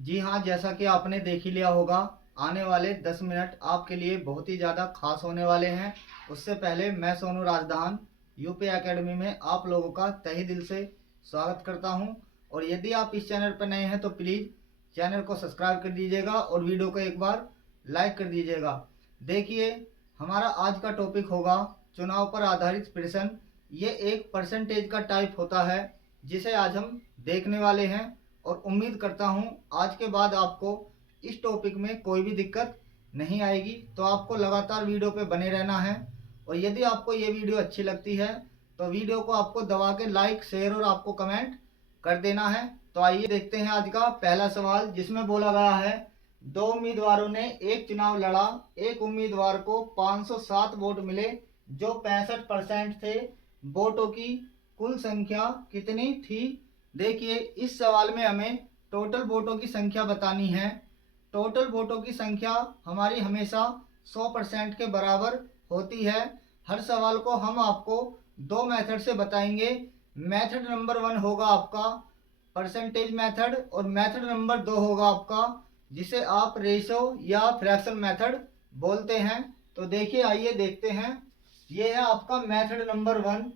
जी हाँ, जैसा कि आपने देख ही लिया होगा, आने वाले 10 मिनट आपके लिए बहुत ही ज़्यादा खास होने वाले हैं। उससे पहले मैं सोनू राजदान यूपी एकेडमी में आप लोगों का तहे दिल से स्वागत करता हूं। और यदि आप इस चैनल पर नए हैं तो प्लीज़ चैनल को सब्सक्राइब कर दीजिएगा और वीडियो को एक बार लाइक कर दीजिएगा। देखिए, हमारा आज का टॉपिक होगा चुनाव पर आधारित प्रश्न। ये एक परसेंटेज का टाइप होता है जिसे आज हम देखने वाले हैं। और उम्मीद करता हूँ आज के बाद आपको इस टॉपिक में कोई भी दिक्कत नहीं आएगी। तो आपको लगातार वीडियो पे बने रहना है। और यदि आपको ये वीडियो अच्छी लगती है तो वीडियो को आपको दबा के लाइक, शेयर और आपको कमेंट कर देना है। तो आइए देखते हैं आज का पहला सवाल, जिसमें बोला गया है दो उम्मीदवारों ने एक चुनाव लड़ा। एक उम्मीदवार को 507 वोट मिले जो 65% थे। वोटों की कुल संख्या कितनी थी? देखिए, इस सवाल में हमें टोटल वोटों की संख्या बतानी है। टोटल वोटों की संख्या हमारी हमेशा 100% के बराबर होती है। हर सवाल को हम आपको दो मेथड से बताएंगे। मेथड नंबर 1 होगा आपका परसेंटेज मेथड और मेथड नंबर 2 होगा आपका जिसे आप रेशो या फ्रैक्शन मेथड बोलते हैं। तो देखिए, आइए देखते हैं। ये है आपका मेथड नंबर 1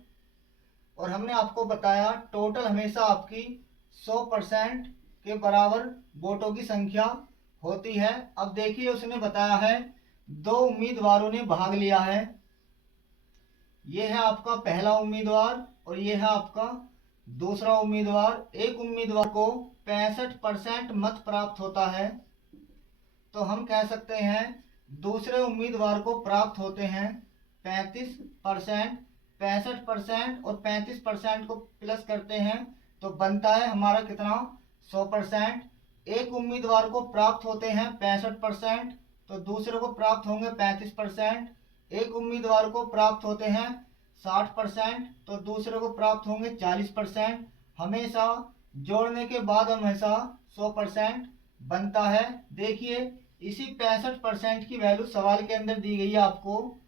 और हमने आपको बताया टोटल हमेशा आपकी 100% के बराबर वोटों की संख्या होती है। अब देखिए, उसने बताया है दो उम्मीदवारों ने भाग लिया है। ये है आपका पहला उम्मीदवार और ये है आपका दूसरा उम्मीदवार। एक उम्मीदवार को 65% मत प्राप्त होता है तो हम कह सकते हैं दूसरे उम्मीदवार को प्राप्त होते हैं 35%। 65% और 35% को प्लस करते हैं तो बनता है हमारा कितना? 100%। एक उम्मीदवार को प्राप्त होते हैं 65% तो दूसरे को प्राप्त होंगे 35%। एक उम्मीदवार को प्राप्त होते हैं 60% तो दूसरे को प्राप्त होंगे 40%। हमेशा जोड़ने के बाद हमेशा 100% बनता है। देखिए, इसी 65% की वैल्यू सवाल के अंदर दी गई है आपको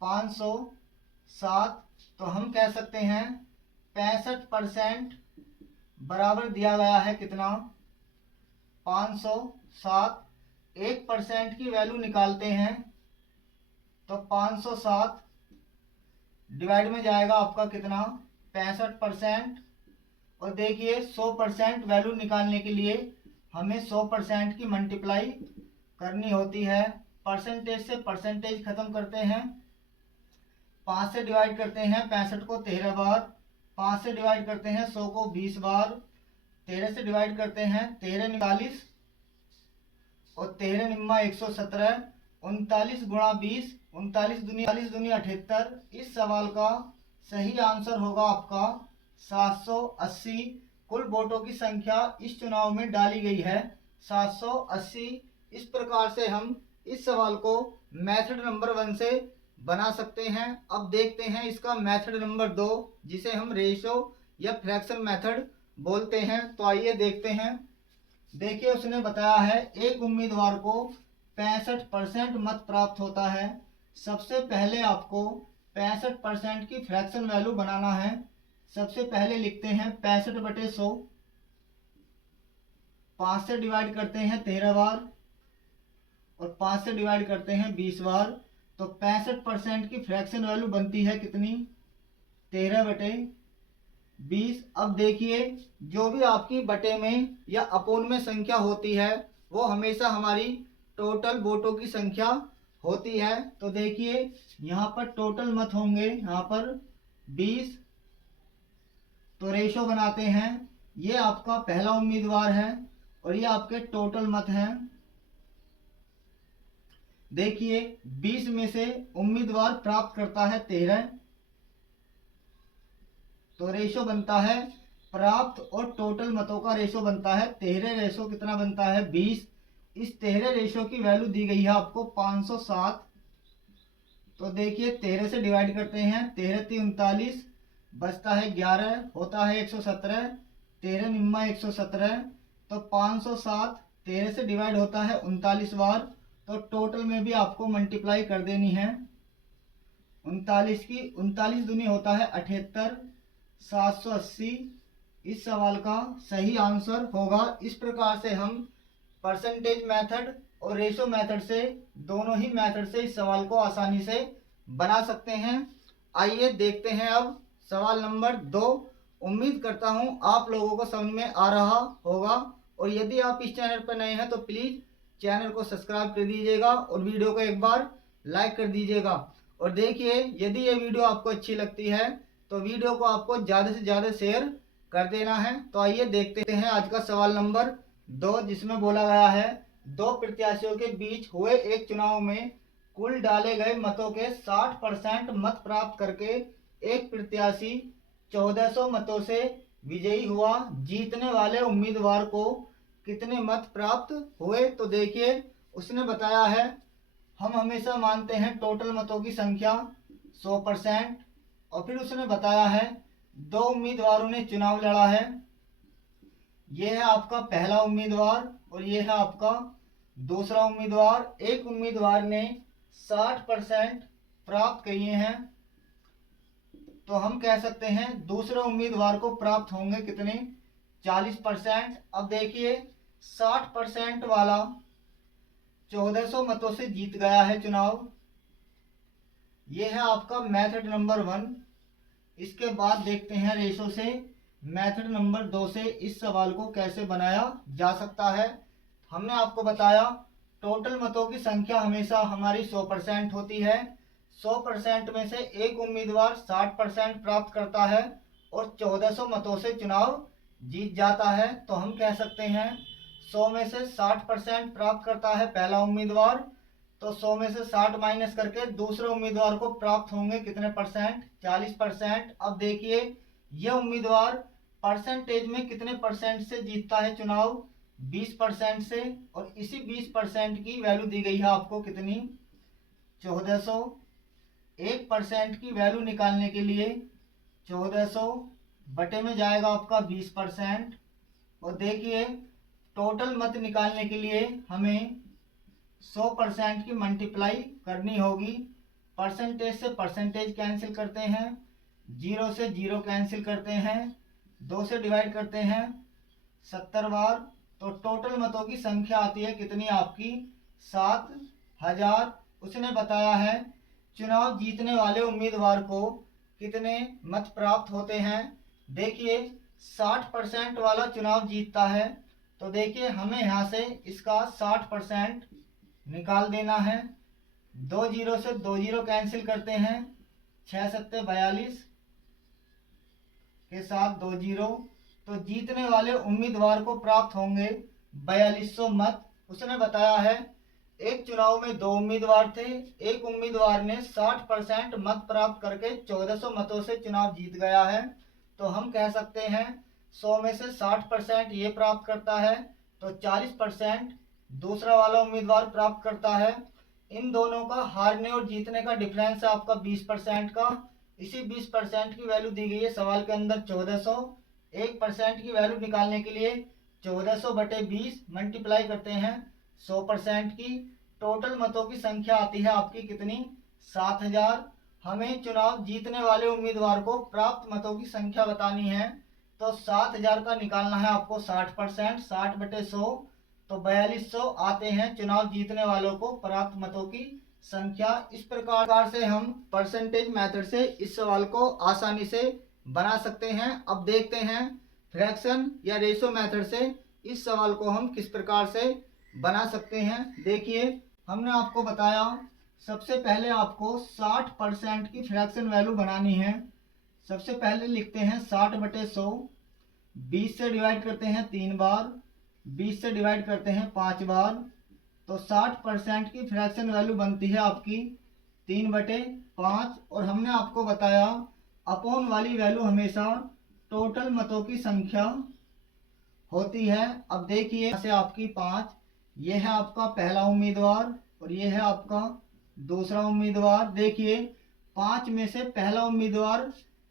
507। तो हम कह सकते हैं 65% बराबर दिया गया है कितना? 507। 1% की वैल्यू निकालते हैं तो 507 डिवाइड में जाएगा आपका कितना? 65%। और देखिए, 100% वैल्यू निकालने के लिए हमें 100% की मल्टीप्लाई करनी होती है। परसेंटेज से परसेंटेज खत्म करते हैं। 5 से डिवाइड करते हैं 65 को 13 बार। 5 से डिवाइड करते हैं 100 को 20 बार। 13 से डिवाइड करते हैं 13 39 और 13 निम्मा 117। 39 गुणा 20, 39 दूनी 78। इस सवाल का सही आंसर होगा आपका 780। कुल वोटों की संख्या इस चुनाव में डाली गई है 780। इस प्रकार से हम इस सवाल को मेथड नंबर 1 से बना सकते हैं। अब देखते हैं इसका मेथड नंबर 2 जिसे हम रेशो या फ्रैक्शन मेथड बोलते हैं। तो आइए देखते हैं। देखिए, उसने बताया है एक उम्मीदवार को 65% मत प्राप्त होता है। सबसे पहले आपको 65% की फ्रैक्शन वैल्यू बनाना है। सबसे पहले लिखते हैं 65/100। 5 से डिवाइड करते हैं 13 बार और 5 से डिवाइड करते हैं 20 बार। तो 65% की फ्रैक्शन वैल्यू बनती है कितनी? 13/20। अब देखिए, जो भी आपकी बटे में या अपोन में संख्या होती है वो हमेशा हमारी टोटल वोटों की संख्या होती है। तो देखिए, यहाँ पर टोटल मत होंगे, यहाँ पर 20। तो रेशो बनाते हैं। ये आपका पहला उम्मीदवार है और ये आपके टोटल मत हैं। देखिए, 20 में से उम्मीदवार प्राप्त करता है 13। तो रेशो बनता है प्राप्त और टोटल मतों का रेशो बनता है 13 रेशो कितना बनता है? 20। इस 13 रेशो की वैल्यू दी गई है आपको 507। तो देखिए, 13 से डिवाइड करते हैं 13 3 39 बचता है 11 होता है 117। 13 निम्मा 117। तो 507 13 से डिवाइड होता है 39 बार। तो टोटल में भी आपको मल्टीप्लाई कर देनी है 39 की। 39 दूनी होता है 78। 780 इस सवाल का सही आंसर होगा। इस प्रकार से हम परसेंटेज मेथड और रेशो मेथड से, दोनों ही मेथड से इस सवाल को आसानी से बना सकते हैं। आइए देखते हैं अब सवाल नंबर 2। उम्मीद करता हूं आप लोगों को समझ में आ रहा होगा, और यदि आप इस चैनल पर नए हैं तो प्लीज़ चैनल को सब्सक्राइब कर दीजिएगा और वीडियो को एक बार लाइक कर दीजिएगा। और देखिए, यदि ये वीडियो आपको अच्छी लगती है तो वीडियो को आपको ज़्यादा से ज़्यादा शेयर कर देना है। तो आइए देखते हैं आज का सवाल नंबर 2, जिसमें बोला गया है दो प्रत्याशियों के बीच हुए एक चुनाव में कुल डाले गए मतों के 60% मत प्राप्त करके एक प्रत्याशी 1400 मतों से विजयी हुआ। जीतने वाले उम्मीदवार को कितने मत प्राप्त हुए? तो देखिए, उसने बताया है हम हमेशा मानते हैं टोटल मतों की संख्या 100%। और फिर उसने बताया है दो उम्मीदवारों ने चुनाव लड़ा है, ये है आपका पहला उम्मीदवार और ये है आपका दूसरा उम्मीदवार। एक उम्मीदवार ने 60% प्राप्त किए हैं, तो हम कह सकते हैं दूसरे उम्मीदवार को प्राप्त होंगे कितने? 40%। अब देखिए, 60% वाला 1400 मतों से जीत गया है चुनाव। यह है आपका मेथड नंबर 1। इसके बाद देखते हैं रेशो से मेथड नंबर 2 से इस सवाल को कैसे बनाया जा सकता है। हमने आपको बताया टोटल मतों की संख्या हमेशा हमारी 100% होती है। 100% में से एक उम्मीदवार 60% प्राप्त करता है और 1400 मतों से चुनाव जीत जाता है। तो हम कह सकते हैं 100 में से 60% प्राप्त करता है पहला उम्मीदवार, तो 100 में से 60 माइनस करके दूसरे उम्मीदवार को प्राप्त होंगे कितने परसेंट? 40%। अब देखिए, यह उम्मीदवार परसेंटेज में कितने परसेंट से जीतता है चुनाव? 20% से। और इसी 20% की वैल्यू दी गई है आपको कितनी? 1400। 1% की वैल्यू निकालने के लिए 1400 बटे में जाएगा आपका 20%। और देखिए, टोटल मत निकालने के लिए हमें 100% की मल्टीप्लाई करनी होगी। परसेंटेज से परसेंटेज कैंसिल करते हैं, 0 से 0 कैंसिल करते हैं, 2 से डिवाइड करते हैं 70 बार, तो टोटल मतों की संख्या आती है कितनी आपकी? 7000। उसने बताया है चुनाव जीतने वाले उम्मीदवार को कितने मत प्राप्त होते हैं। देखिए, 60% वाला चुनाव जीतता है, तो देखिए हमें यहाँ से इसका 60% निकाल देना है। 2 जीरो से 2 जीरो कैंसिल करते हैं, 6 सत्ते 42 के साथ 2 जीरो, तो जीतने वाले उम्मीदवार को प्राप्त होंगे 4200 मत। उसने बताया है एक चुनाव में दो उम्मीदवार थे, एक उम्मीदवार ने 60% मत प्राप्त करके 1400 मतों से चुनाव जीत गया है। तो हम कह सकते हैं 100 में से 60% ये प्राप्त करता है, तो 40% दूसरा वाला उम्मीदवार प्राप्त करता है। इन दोनों का हारने और जीतने का डिफरेंस है आपका 20% का। इसी 20% की वैल्यू दी गई है सवाल के अंदर 1400। 1% की वैल्यू निकालने के लिए 1400 बटे 20 मल्टीप्लाई करते हैं 100% की। टोटल मतों की संख्या आती है आपकी कितनी? 7000। हमें चुनाव जीतने वाले उम्मीदवार को प्राप्त मतों की संख्या बतानी है, तो 7000 का निकालना है आपको 60%, 60 बटे 100, तो 4200 आते हैं चुनाव जीतने वालों को प्राप्त मतों की संख्या। इस प्रकार से हम परसेंटेज मेथड से इस सवाल को आसानी से बना सकते हैं। अब देखते हैं फ्रैक्शन या रेशो मेथड से इस सवाल को हम किस प्रकार से बना सकते हैं। देखिए, हमने आपको बताया सबसे पहले आपको 60% की फ्रैक्शन वैल्यू बनानी है। सबसे पहले लिखते हैं 60 बटे 100, 20 से डिवाइड करते हैं 3 बार, 20 से डिवाइड करते हैं 5 बार, तो 60% की फ्रैक्शन वैल्यू बनती है आपकी 3/5। और हमने आपको बताया अपॉन वाली वैल्यू हमेशा टोटल मतों की संख्या होती है। अब देखिए, यहाँ से आपकी 5, ये है आपका पहला उम्मीदवार और ये है आपका दूसरा उम्मीदवार। देखिए, 5 में से पहला उम्मीदवार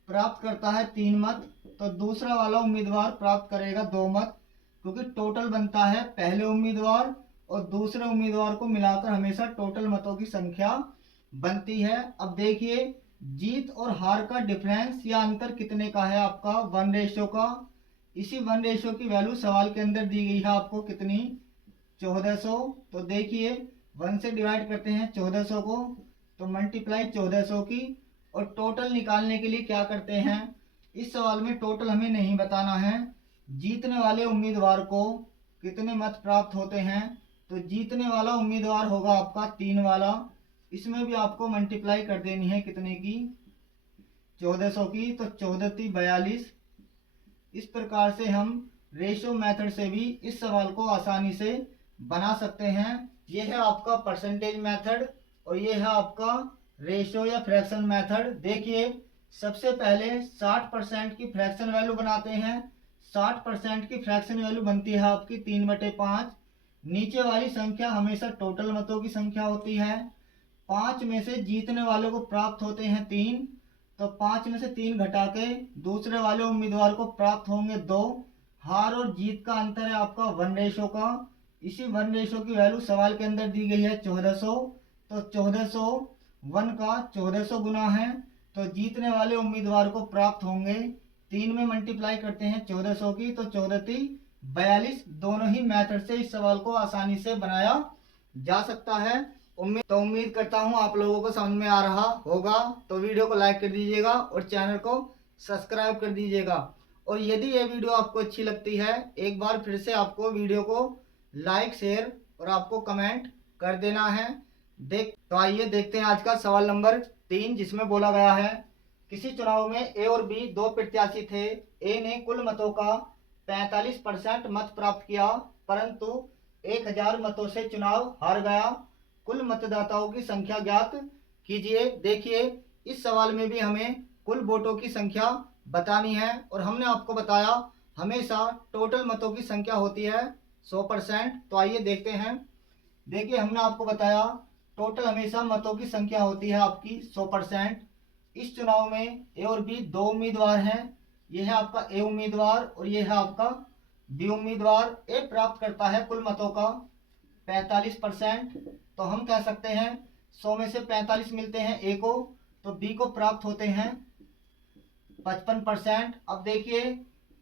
प्राप्त करता है 3 मत, तो दूसरा वाला उम्मीदवार प्राप्त करेगा 2 मत, क्योंकि टोटल बनता है पहले उम्मीदवार और दूसरे उम्मीदवार को मिलाकर हमेशा टोटल मतों की संख्या बनती है। अब देखिए, जीत और हार का डिफरेंस या अंतर कितने का है आपका? 1 रेशो का। इसी 1 रेशो की वैल्यू सवाल के अंदर दी गई है आपको कितनी? 1400, तो देखिए 1 से डिवाइड करते हैं 1400 को, तो मल्टीप्लाई 1400 की। और टोटल निकालने के लिए क्या करते हैं, इस सवाल में टोटल हमें नहीं बताना है, जीतने वाले उम्मीदवार को कितने मत प्राप्त होते हैं। तो जीतने वाला उम्मीदवार होगा आपका 3 वाला, इसमें भी आपको मल्टीप्लाई कर देनी है कितने की, 1400 की, तो 14×42। इस प्रकार से हम रेशो मेथड से भी इस सवाल को आसानी से बना सकते हैं। यह है आपका परसेंटेज मेथड और यह है आपका रेशो या फ्रैक्शन मेथड। देखिए सबसे पहले 60% की फ्रैक्शन वैल्यू बनाते हैं। 60% की फ्रैक्शन वैल्यू बनती है आपकी 3/5। नीचे वाली संख्या हमेशा टोटल मतों की संख्या होती है। 5 में से जीतने वालों को प्राप्त होते हैं 3, तो 5 में से 3 घटा के दूसरे वाले उम्मीदवार को प्राप्त होंगे 2। हार और जीत का अंतर है आपका 1 का। इसी 1 की वैल्यू सवाल के अंदर दी गई है 1400, तो 1400 1 का 1400 गुना है, तो जीतने वाले उम्मीदवार को प्राप्त होंगे 3 में मल्टीप्लाई करते हैं 1400 की, तो 14×42। दोनों ही मेथड से इस सवाल को आसानी से बनाया जा सकता है। उम्मीद करता हूँ आप लोगों को समझ में आ रहा होगा। तो वीडियो को लाइक कर दीजिएगा और चैनल को सब्सक्राइब कर दीजिएगा। और यदि ये वीडियो आपको अच्छी लगती है, एक बार फिर से आपको वीडियो को लाइक शेयर और आपको कमेंट कर देना है। तो आइए देखते हैं आज का सवाल नंबर 3, जिसमें बोला गया है किसी चुनाव में ए और बी दो प्रत्याशी थे। ए ने कुल मतों का 45% मत प्राप्त किया, परंतु 1000 मतों से चुनाव हार गया। कुल मतदाताओं की संख्या ज्ञात कीजिए। देखिए इस सवाल में भी हमें कुल वोटों की संख्या बतानी है और हमने आपको बताया हमेशा टोटल मतों की संख्या होती है 100%। तो आइए देखते हैं। देखिए हमने आपको बताया टोटल हमेशा मतों की संख्या होती है आपकी 100%। इस चुनाव में ए और बी दो उम्मीदवार हैं। यह है आपका ए उम्मीदवार और यह है आपका बी उम्मीदवार। ए प्राप्त करता है कुल मतों का 45%, तो हम कह सकते हैं 100 में से 45 मिलते हैं ए को, तो बी को प्राप्त होते हैं 55%। अब देखिए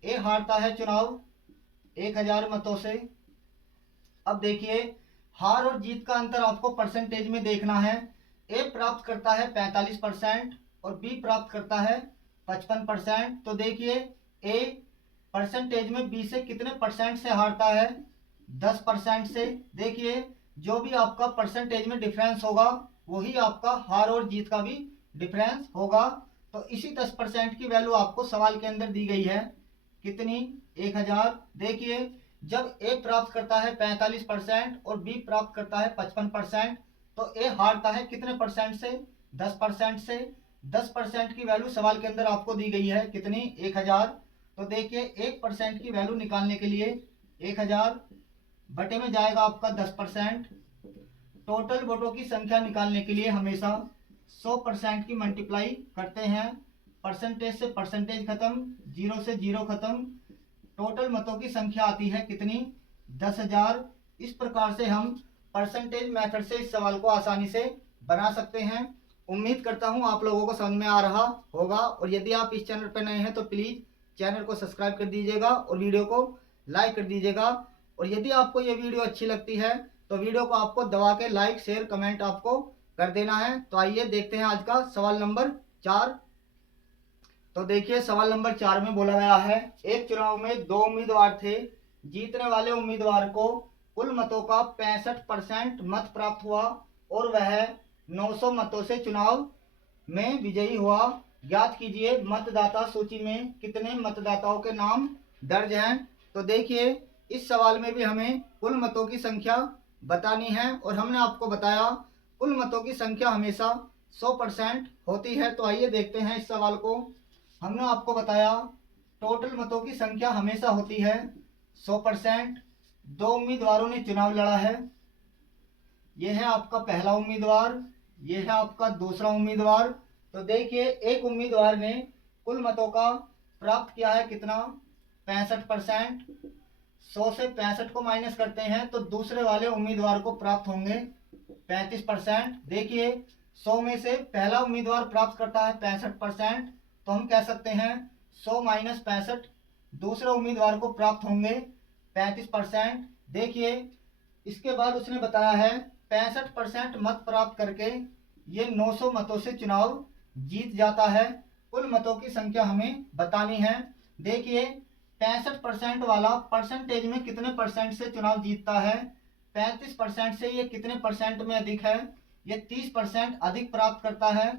ए हारता है चुनाव 1000 मतों से। अब देखिए हार और जीत का अंतर आपको परसेंटेज में देखना है। ए प्राप्त करता है 45% और बी प्राप्त करता है 55%। तो देखिए ए परसेंटेज में बी से कितने परसेंट से हारता है, 10% से। देखिए जो भी आपका परसेंटेज में डिफरेंस होगा वही आपका हार और जीत का भी डिफरेंस होगा। तो इसी 10% की वैल्यू आपको सवाल के अंदर दी गई है, कितनी, 1000। देखिए जब ए प्राप्त करता है 45% और बी प्राप्त करता है 55%, तो ए हारता है कितने परसेंट से, 10% से। 10% की वैल्यू सवाल के अंदर आपको दी गई है कितनी, 1000। तो देखिए 1% की वैल्यू निकालने के लिए 1000 बटे में जाएगा आपका 10%। टोटल वोटों की संख्या निकालने के लिए हमेशा 100% की मल्टीप्लाई करते हैं। परसेंटेज से परसेंटेज खत्म, 0 से 0 खत्म। टोटल मतों की संख्या आती है कितनी, 10,000। इस प्रकार से हम परसेंटेज मेथड से इस सवाल को आसानी से बना सकते हैं। उम्मीद करता हूं आप लोगों को समझ में आ रहा होगा। और यदि आप इस चैनल पर नए हैं तो प्लीज़ चैनल को सब्सक्राइब कर दीजिएगा और वीडियो को लाइक कर दीजिएगा। और यदि आपको ये वीडियो अच्छी लगती है तो वीडियो को आपको दबा के लाइक शेयर कमेंट आपको कर देना है। तो आइए देखते हैं आज का सवाल नंबर 4। तो देखिए सवाल नंबर 4 में बोला गया है एक चुनाव में दो उम्मीदवार थे। जीतने वाले उम्मीदवार को कुल मतों का 65% मत प्राप्त हुआ और वह 900 मतों से चुनाव में विजयी हुआ। ज्ञात कीजिए मतदाता सूची में कितने मतदाताओं के नाम दर्ज हैं। तो देखिए इस सवाल में भी हमें कुल मतों की संख्या बतानी है और हमने आपको बताया कुल मतों की संख्या हमेशा 100% होती है। तो आइए देखते हैं इस सवाल को। हमने आपको बताया टोटल मतों की संख्या हमेशा होती है 100%। दो उम्मीदवारों ने चुनाव लड़ा है। यह है आपका पहला उम्मीदवार, यह है आपका दूसरा उम्मीदवार। तो देखिए एक उम्मीदवार ने कुल मतों का प्राप्त किया है कितना, 65%। 100 से 65 को माइनस करते हैं तो दूसरे वाले उम्मीदवार को प्राप्त होंगे 35%। देखिए 100 में से पहला उम्मीदवार प्राप्त करता है 65%, तो हम कह सकते हैं 100 माइनस 65 दूसरे उम्मीदवार को प्राप्त होंगे 35%। देखिए इसके बाद उसने बताया है 65% मत प्राप्त करके ये 900 मतों से चुनाव जीत जाता है। कुल मतों की संख्या हमें बतानी है। देखिए 65% वाला परसेंटेज में कितने परसेंट से चुनाव जीतता है। 35% से ये कितने परसेंट में अधिक है, ये 30% अधिक प्राप्त करता है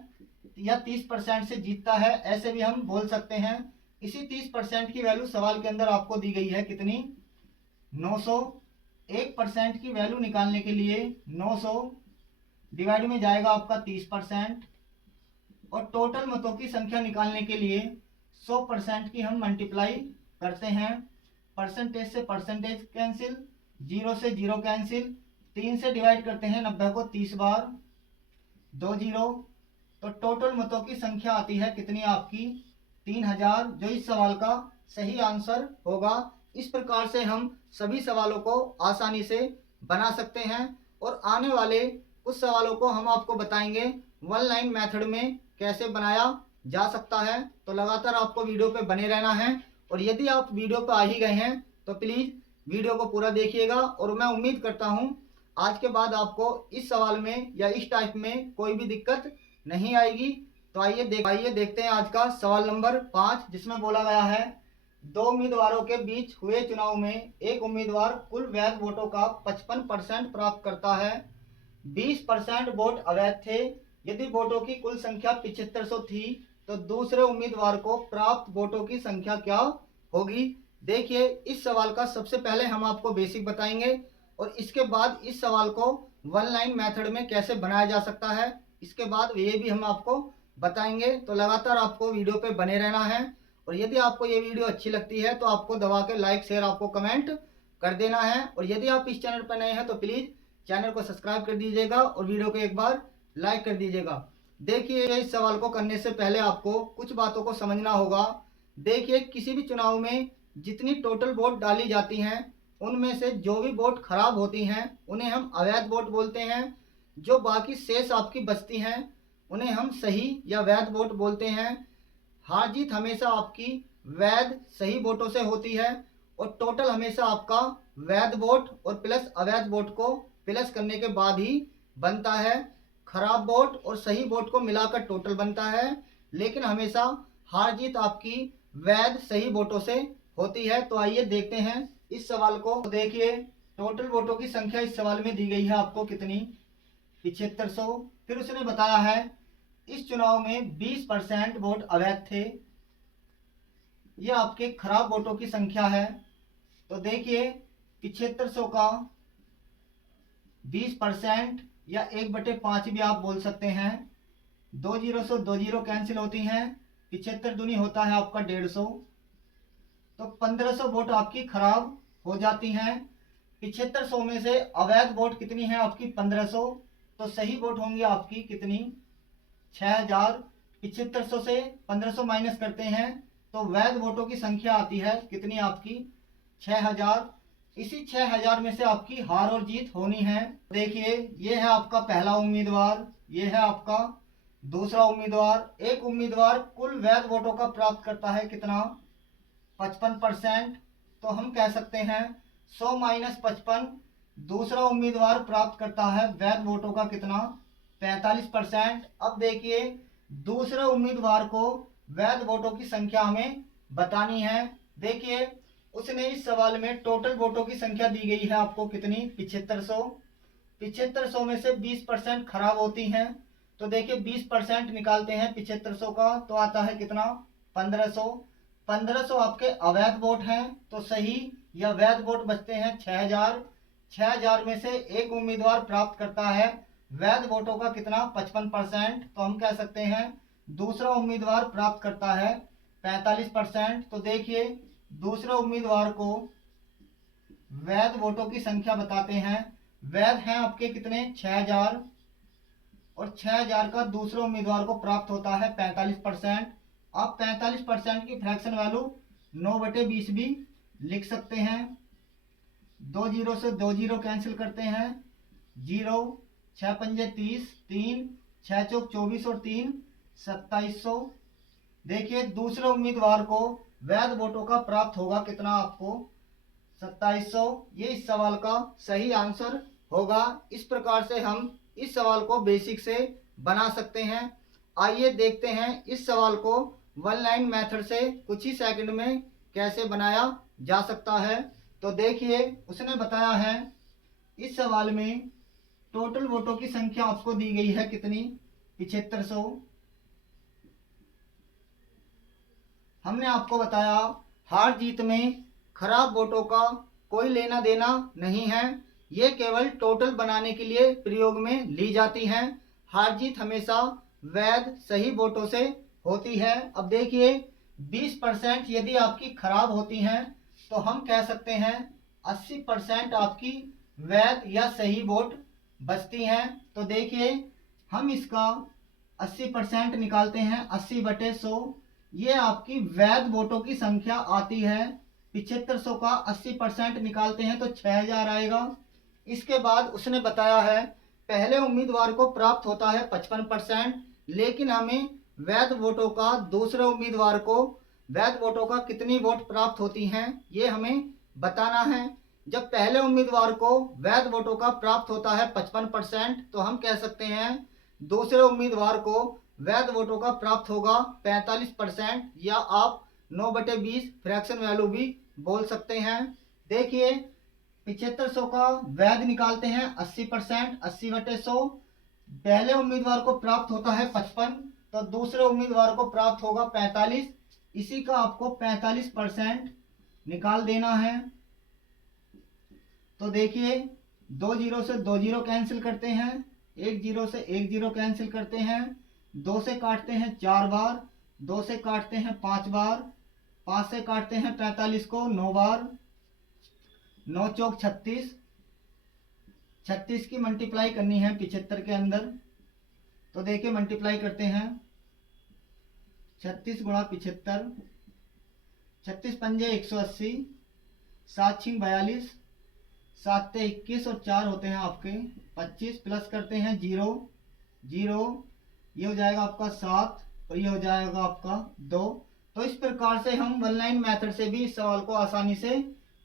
या 30% से जीतता है, ऐसे भी हम बोल सकते हैं। इसी 30% की वैल्यू सवाल के अंदर आपको दी गई है कितनी, 900। 1% की वैल्यू निकालने के लिए 900 डिवाइड में जाएगा आपका 30%, और टोटल मतों की संख्या निकालने के लिए 100% की हम मल्टीप्लाई करते हैं। परसेंटेज से परसेंटेज कैंसिल, जीरो से जीरो कैंसिल, 3 से डिवाइड करते हैं 90 को 30 बार, 2 जीरो, तो टोटल मतों की संख्या आती है कितनी आपकी 3000, जो इस सवाल का सही आंसर होगा। इस प्रकार से हम सभी सवालों को आसानी से बना सकते हैं, और आने वाले कुछ सवालों को हम आपको बताएंगे वन लाइन मेथड में कैसे बनाया जा सकता है। तो लगातार आपको वीडियो पे बने रहना है, और यदि आप वीडियो पे आ ही गए हैं तो प्लीज़ वीडियो को पूरा देखिएगा, और मैं उम्मीद करता हूँ आज के बाद आपको इस सवाल में या इस टाइप में कोई भी दिक्कत नहीं आएगी। तो आइए देखते हैं आज का सवाल नंबर 5, जिसमें बोला गया है 2 उम्मीदवारों के बीच हुए चुनाव में एक उम्मीदवार कुल वैध वोटों का 55% प्राप्त करता है, 20% वोट अवैध थे। यदि वोटों की कुल संख्या 7500 थी तो दूसरे उम्मीदवार को प्राप्त वोटों की संख्या क्या होगी। देखिए इस सवाल का सबसे पहले हम आपको बेसिक बताएंगे, और इसके बाद इस सवाल को वन लाइन मेथड में कैसे बनाया जा सकता है, इसके बाद ये भी हम आपको बताएंगे। तो लगातार आपको वीडियो पे बने रहना है, और यदि आपको ये वीडियो अच्छी लगती है तो आपको दबा के लाइक शेयर आपको कमेंट कर देना है, और यदि आप इस चैनल पर नए हैं तो प्लीज़ चैनल को सब्सक्राइब कर दीजिएगा और वीडियो को एक बार लाइक कर दीजिएगा। देखिए इस सवाल को करने से पहले आपको कुछ बातों को समझना होगा। देखिए किसी भी चुनाव में जितनी टोटल वोट डाली जाती हैं उनमें से जो भी वोट खराब होती हैं उन्हें हम अवैध वोट बोलते हैं। जो बाकी शेष आपकी बचती हैं उन्हें हम सही या वैध वोट बोलते हैं। हार जीत हमेशा आपकी वैध सही वोटों से होती है, और टोटल हमेशा आपका वैध वोट और प्लस अवैध वोट को प्लस करने के बाद ही बनता है। खराब वोट और सही वोट को मिलाकर टोटल बनता है, लेकिन हमेशा हार जीत आपकी वैध सही वोटों से होती है। तो आइए देखते हैं इस सवाल को। देखिए टोटल वोटों की संख्या इस सवाल में दी गई है आपको कितनी, 7500। फिर उसने बताया है इस चुनाव में 20% वोट अवैध थे, ये आपके खराब वोटों की संख्या है। तो देखिए 7500 का 20% या 1/5 भी आप बोल सकते हैं। 2 जीरो से 2 जीरो कैंसिल होती हैं, 75 दूनी होता है आपका 150, तो 1500 वोट आपकी खराब हो जाती हैं। 7500 में से अवैध वोट कितनी है आपकी 1500, तो सही वोट होंगी आपकी कितनी 6000। 7500 से 1500 माइनस करते हैं तो वैध वोटों की संख्या आती है कितनी आपकी 6000। इसी 6000 में से आपकी हार और जीत होनी है। देखिए ये है आपका पहला उम्मीदवार, ये है आपका दूसरा उम्मीदवार। एक उम्मीदवार कुल वैध वोटों का प्राप्त करता है कितना 55%, तो हम कह सकते हैं 100 माइनस 55। दूसरा उम्मीदवार प्राप्त करता है वैध वोटों का कितना 45%। अब देखिए दूसरे उम्मीदवार को वैध वोटों की संख्या हमें बतानी है। देखिए उसने इस सवाल में टोटल वोटों की संख्या दी गई है आपको कितनी 7500। 7500 में से 20% खराब होती हैं, तो देखिए 20% निकालते हैं 7500 का तो आता है कितना 1500। 1500 आपके अवैध वोट हैं, तो सही या वैध वोट बचते हैं 6000। 6000 में से एक उम्मीदवार प्राप्त करता है वैध वोटों का कितना 55%, तो हम कह सकते हैं दूसरा उम्मीदवार प्राप्त करता है 45%। तो देखिए दूसरे उम्मीदवार को वैध वोटों की संख्या बताते हैं। वैध हैं आपके कितने 6000, और 6000 का दूसरे उम्मीदवार को प्राप्त होता है 45%। आप 45% की फ्रैक्शन वैल्यू 9/20 भी लिख सकते हैं। 2 जीरो से 2 जीरो कैंसिल करते हैं, जीरो, 6 पंजे 30, 3, 6 चौक 24 और 3 2700। देखिए दूसरे उम्मीदवार को वैध वोटों का प्राप्त होगा कितना आपको 2700 ये इस सवाल का सही आंसर होगा। इस प्रकार से हम इस सवाल को बेसिक से बना सकते हैं। आइए देखते हैं इस सवाल को वन लाइन मेथड से कुछ ही सेकंड में कैसे बनाया जा सकता है। तो देखिए उसने बताया है इस सवाल में टोटल वोटों की संख्या आपको दी गई है कितनी, 7500। हमने आपको बताया हार जीत में खराब वोटों का कोई लेना देना नहीं है, ये केवल टोटल बनाने के लिए प्रयोग में ली जाती हैं। हार जीत हमेशा वैध सही वोटों से होती है। अब देखिए 20% यदि आपकी खराब होती हैं तो हम कह सकते हैं 80% आपकी वैध या सही वोट बचती हैं। तो देखिए हम इसका 80% निकालते हैं, 80/100 ये आपकी वैध वोटों की संख्या आती है। 7500 का 80% निकालते हैं तो 6000 आएगा। इसके बाद उसने बताया है पहले उम्मीदवार को प्राप्त होता है 55%, लेकिन हमें वैध वोटों का दूसरे उम्मीदवार को वैध वोटों का कितनी वोट प्राप्त होती हैं ये हमें बताना है। जब पहले उम्मीदवार को वैध वोटों का प्राप्त होता है 55%, तो हम कह सकते हैं दूसरे उम्मीदवार को वैध वोटों का प्राप्त होगा 45%, या आप 9/20 फ्रैक्शन वैल्यू भी बोल सकते हैं। देखिए 7500 का वैध निकालते हैं 80%, 80/100। पहले उम्मीदवार को प्राप्त होता है 55, तो दूसरे उम्मीदवार को प्राप्त होगा 45। इसी का आपको 45% निकाल देना है। तो देखिए 2 जीरो से 2 जीरो कैंसिल करते हैं, 1 जीरो से 1 जीरो कैंसिल करते हैं, 2 से काटते हैं 4 बार, 2 से काटते हैं 5 बार, 5 से काटते हैं 45 को 9 बार, 9 चौक 36, 36 की मल्टीप्लाई करनी है 75 के अंदर। तो देखिए मल्टीप्लाई करते हैं 36 गुणा 75, 36 पंजे 180, 7 छिंग 42, 7 ते 21 और 4 होते हैं आपके 25, प्लस करते हैं 0 0, ये हो जाएगा आपका 7 और ये हो जाएगा आपका 2। तो इस प्रकार से हम वन लाइन मेथड से भी इस सवाल को आसानी से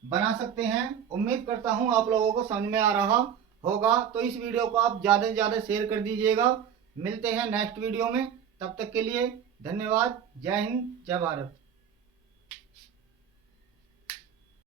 बना सकते हैं। उम्मीद करता हूं आप लोगों को समझ में आ रहा होगा। तो इस वीडियो को आप ज़्यादा से ज़्यादा शेयर कर दीजिएगा। मिलते हैं नेक्स्ट वीडियो में, तब तक के लिए धन्यवाद। जय हिंद, जय भारत।